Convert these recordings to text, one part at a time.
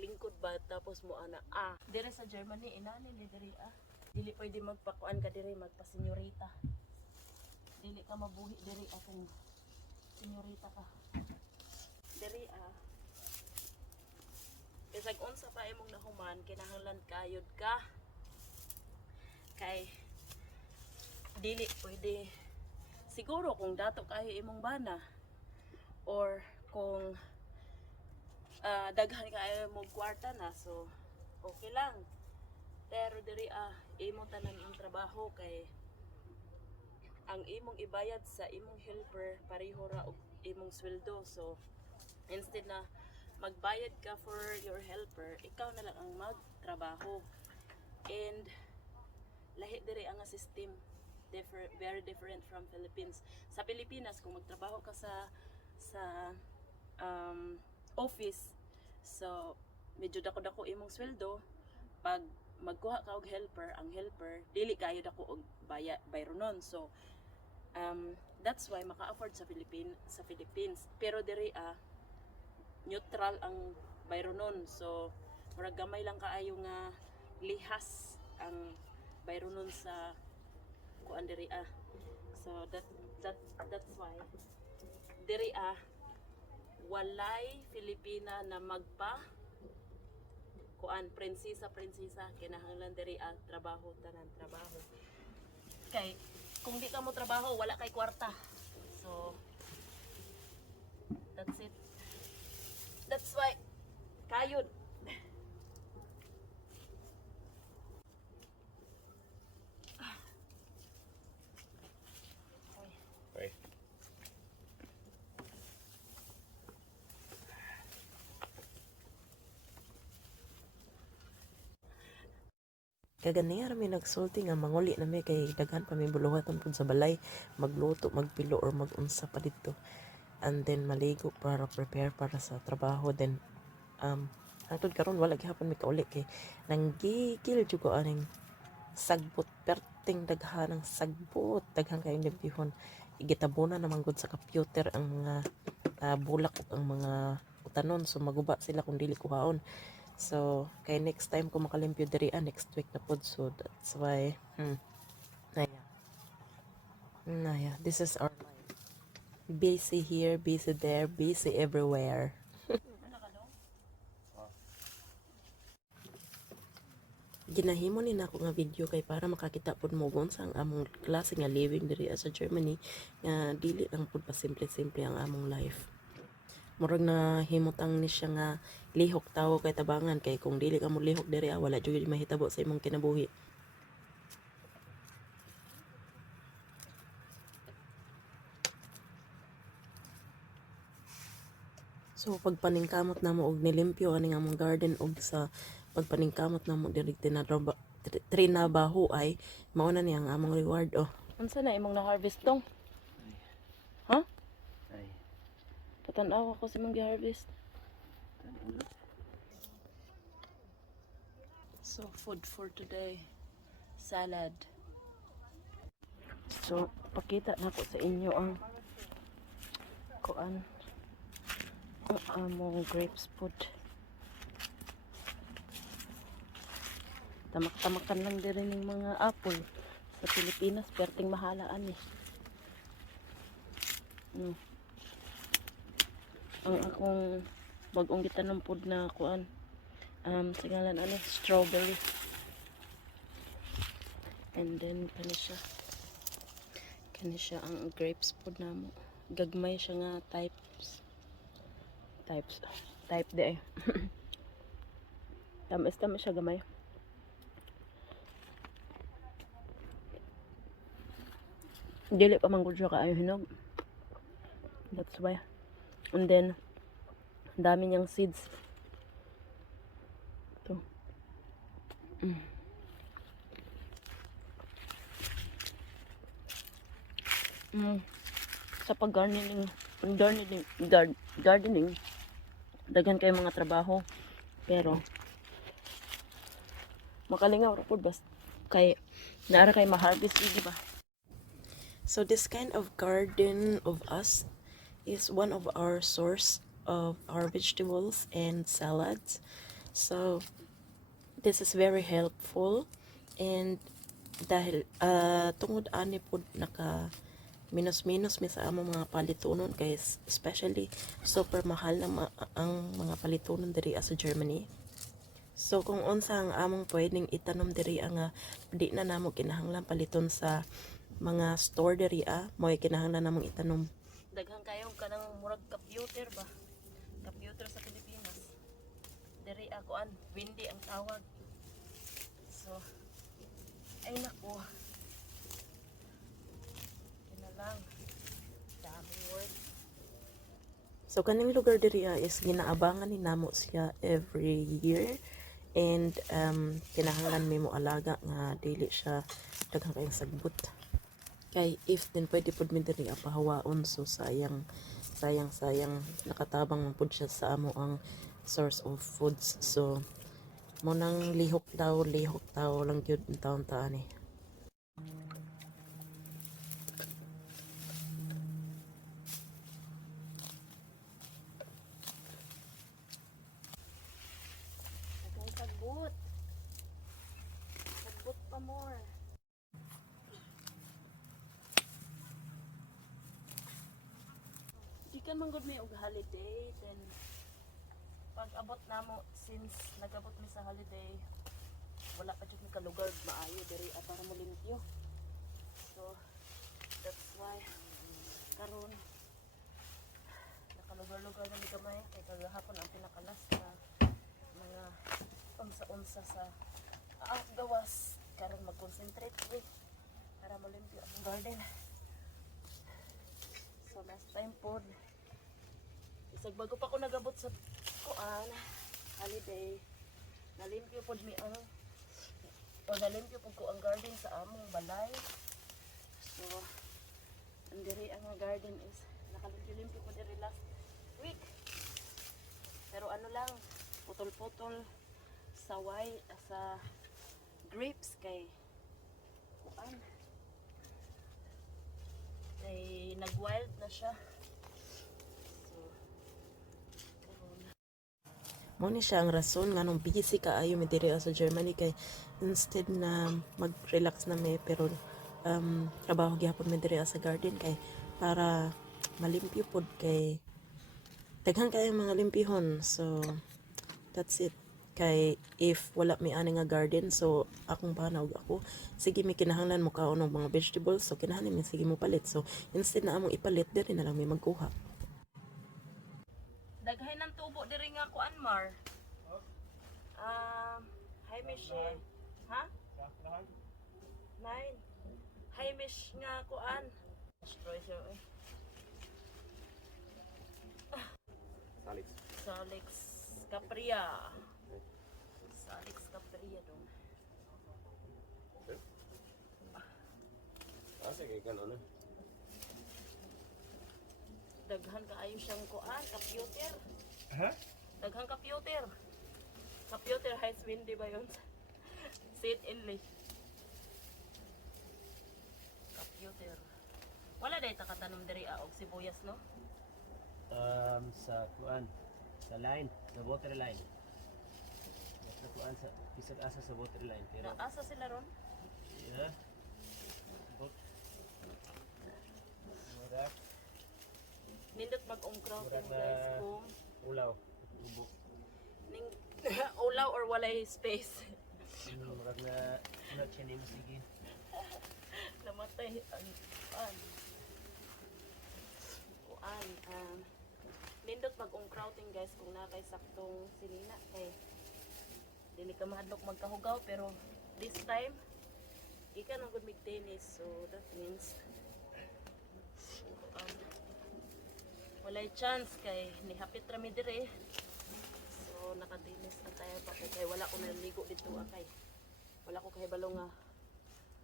lingkod ba tapos mo ana ah dire sa Germany inani ni diri ah. Dili pwede magpakuan ka diri magpasenyorita. Dili ka mabuhi diri akong senyorita ka. Diri ah. Bisag unsa pa imong nahuman kinahanglan kayod ka. Kay dili pwede. Siguro kung dato kayo imong bana or kung ah, daghan kayo mong kwarta na so okay lang. Pero diri ah imo tanan ang trabaho kay ang imong ibayad sa imong helper pareho ra og imong sweldo. So instead na magbayad ka for your helper ikaw na lang ang magtrabaho. And lahi diri ang system different very different from Philippines. Sa Pilipinas kung magtrabaho ka sa sa um, office. So medyo dako-dako imong sweldo. Pag magkuha ka og helper ang helper dili kayo dako og baya bayro nun so um, that's why maka-afford sa Philippine sa Philippines. Pero diri ah neutral ang bayro nun so murag gamay lang kaayo nga lihas ang bayro nun sa kuan diri ah. So that that that's why. Diri ah walay Filipina na magpa kuan prinsesa prinsesa kinahanglan diri ah trabaho tanan trabaho. Kay kung di ka mo trabaho wala kay kwarta. So that's it. That's why kayod Okay. Kaganiya rami nagsulti nga manguli na may kay daghan pa may buluhaton pud sa balay magluto magpilo or magunsa pa dito and then maligo para prepare para sa trabaho. Then um hangtod karon wala gihapon mi kauli kay nanggigil jud ko aning sagbot perting daghan ng sagbot daghan kayong libihon. Igitabunan naman gud sa computer ang mga ah, bulak ang mga utanon. So maguba sila kung dili kuhaon So, kay next time ko makalimpyo diri ah, next week na pod. So, that's why, hmm. Naya. Naya, this is our life. Busy here, busy there, busy everywhere. Ginahimo ni nako nga video kay para makakita pod mo sa ang among klase nga living diri sa Germany nga dili lang pod pa simple-simple ang among life murag na himutang ni siya nga lihok tawo kay tabangan kay kung dili ka mo lihok diri ah, wala jud mahitabo sa imong kinabuhi So pagpaningkamot na mo og nilimpyo ani nga among garden og sa pagpaningkamot na mo diri tinatrabaho trinabaho ay mauna niya ang among reward oh. unsa na imong na-harvest tong ha Ay. Patanaw ako sa imong gi-harvest. So, food for today. Salad. So, pakita na ko sa inyo ang kuan ang among grapes food. Tamak-tamakan lang din ng mga apple sa Pilipinas, perting mahalaan eh. Mm ang akong bagong gitanong pod na kuan. Um singalan ano? Strawberry. And then kani siya. Kani siya ang grapes pod namo gagmay siya nga types. Types. Type de tamis tamis siya gamay. Dili pa man gud siya kaayo hinog. That's why And then, ang dami niyang seeds. Ito. Mm. Mm. Sa pag-gardening, gardening, gar- gardening, daghan kayo mga trabaho. Pero, makalingaw ra pud kay naara kay ma-harvest yun, di ba? So this kind of garden of us is one of our source of our vegetables and salads. So, this is very helpful and dahil ah, tungod ani pod naka minus-minus mi sa among mga palitunon kay s- especially super mahal na ma- ang mga palitunon diri sa Germany. So kung unsa ang among pwedeng itanom diri ang ah, di na namo kinahanglan paliton sa mga store diri ah, mo kinahanglan namong itanom Daghang kanang murag computer ba? Computer sa Pilipinas. Diri ako an windy ang tawag. So ay nako. Kina lang. Daming word. So kaning lugar diri ah, is ginaabangan ni namo siya every year and um kinahanglan mi mo alaga nga dili siya daghang kayong sagbot. Kay if din pwede pud mi diri ah, pahawaon so sayang sayang sayang nakatabang pud siya sa amo ang source of foods. So mo nang lihok daw lihok daw lang gyud ang taon ta ani. Daghang sagbot. Sagbot pa more. Ikan man gud may og holiday then pag abot namo since nag-abot mi sa holiday wala pa jud mi ka lugar maayo diri at para mo limpyo. So that's why karon nakalugar-lugar na mi kamay kay kagahapon ang pinakalas na mga unsa-unsa sa aak gawas karon mag-concentrate ko para malimpyo ang garden. So last time po isag bago pa ko nagabot sa kuan holiday nalimpyo pod mi ang o nalimpyo pod ko ang garden sa among balay. So ang diri ang garden is nakalimpyo-limpyo ko diri last week. Pero ano lang, putol-putol sa white, sa grapes kay kuan. Kay nag-wild na siya. So, karon Mo ni siya ang rason nga nung busy ka ayo mi diri sa Germany kay instead na mag-relax na mi pero um, trabaho gyapon mi diri sa garden kay para malimpyo pod kay daghan kayo mga limpihon so that's it. Kay if wala mi ani nga garden so akong panawag ako. Sige mi kinahanglan mo kaon ng mga vegetables. So kinahanglan mi sige mo palit. So instead na among ipalit diri na lang mi magkuha Daghay ng tubo diri nga kuan mar. Um, hi Michelle. Ha? Nine. Hi Mish nga kuan. Destroy siya eh. Salix. Salix Capria. Salix Capria dong. Ah, sige, ganun na. Daghan kaayo siyang kuan, computer. Ha? Daghang computer. Computer heights windy ba yun? Say it English. Computer. Wala day ta katanom diri ah, og sibuyas no? um, sa kuan sa line sa water line sa kuan sa isag asa sa water line pero Naasa sila ron? yeah bot murag Nindot mag-ungkraw Murag guys na- kung ulaw tubo ning ulaw or walay space. murag na siya nimo sige Namatay ang kuan. Kuan. Um, nindot mag-ungkrauting guys kung na kay saktong sinina kay dili ka mahadlok magkahugaw pero this time ika nang good tennis so that means um, walay chance kay nihapit ra mi dire. So nakatinis ang tayo pa ko kay wala ko naligo dito akay wala ko kay balo nga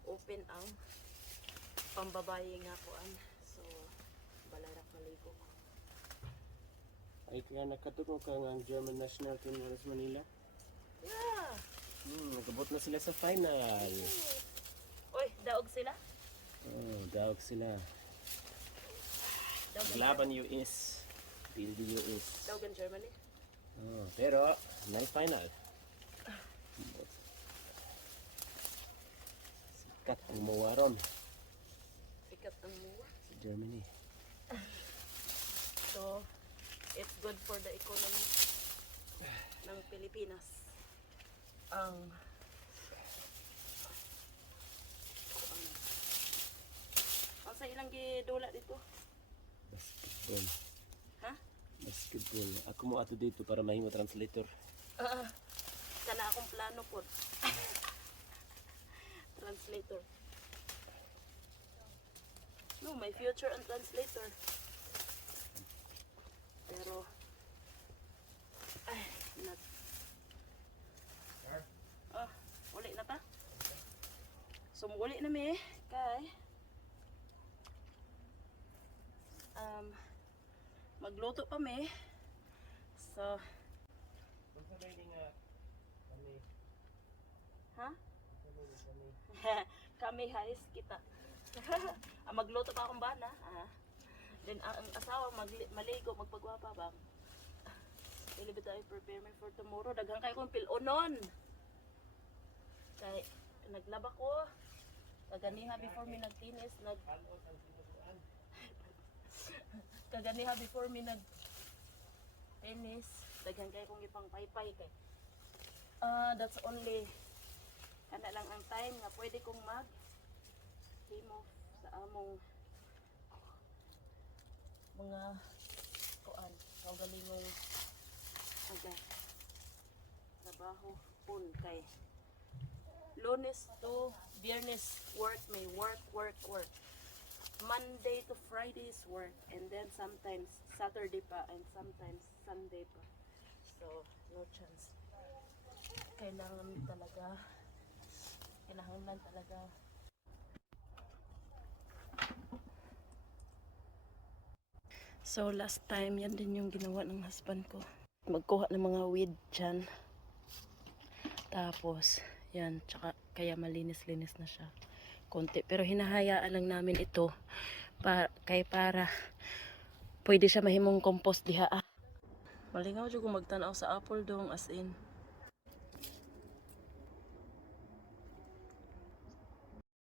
open ang pambabaye nga kuan. So balay ra maligo ay kaya nakatuto ka nga ang German national team sa Manila? Yeah. Hmm nagabot na sila sa final. Oy daog sila? Oh daog sila Laban US Build the US daog ang Germany Oh, pero, may final. Sikat ang mawaron Sikat ang muwa. sa Germany. So, it's good for the economy ng Pilipinas. Ang ang sa ilang gidula dito? Basketball. Ha? Basketball. Ako mo ato dito para mahimo translator. Ah, kana akong plano po. translator. No, my future and translator. Pero ay, not. Ah, uli na ta. So, uli na mi kay um magluto pa mi. So, ha? kami, hais kita. ah, magluto pa akong bana. Ah. Then ah, ang asawa magli- maligo, magpagwapa bang. Dili ba tayo prepare me for tomorrow? Daghang kay kong pilonon. Kay naglaba ko. Kaganiha before mi nagtinis, nag. Kaganiha before mi nag tennis. Daghang kay kong ipang paypay kay. Ah, that's only kana lang ang time nga pwede kong mag himo sa among mga kuan kaugalingong aga trabaho pun kay lunes to biyernes work may work work work Monday to Fridays work and then sometimes Saturday pa and sometimes Sunday pa so no chance kailangan talaga kailangan talaga So last time, yan din yung ginawa ng husband ko. Magkuha ng mga weed dyan. Tapos, yan, tsaka kaya malinis-linis na siya. Konti. Pero hinahayaan lang namin ito para, kay para pwede siya mahimong compost diha. Malingaw dyan kung magtanaw sa apple dong as in.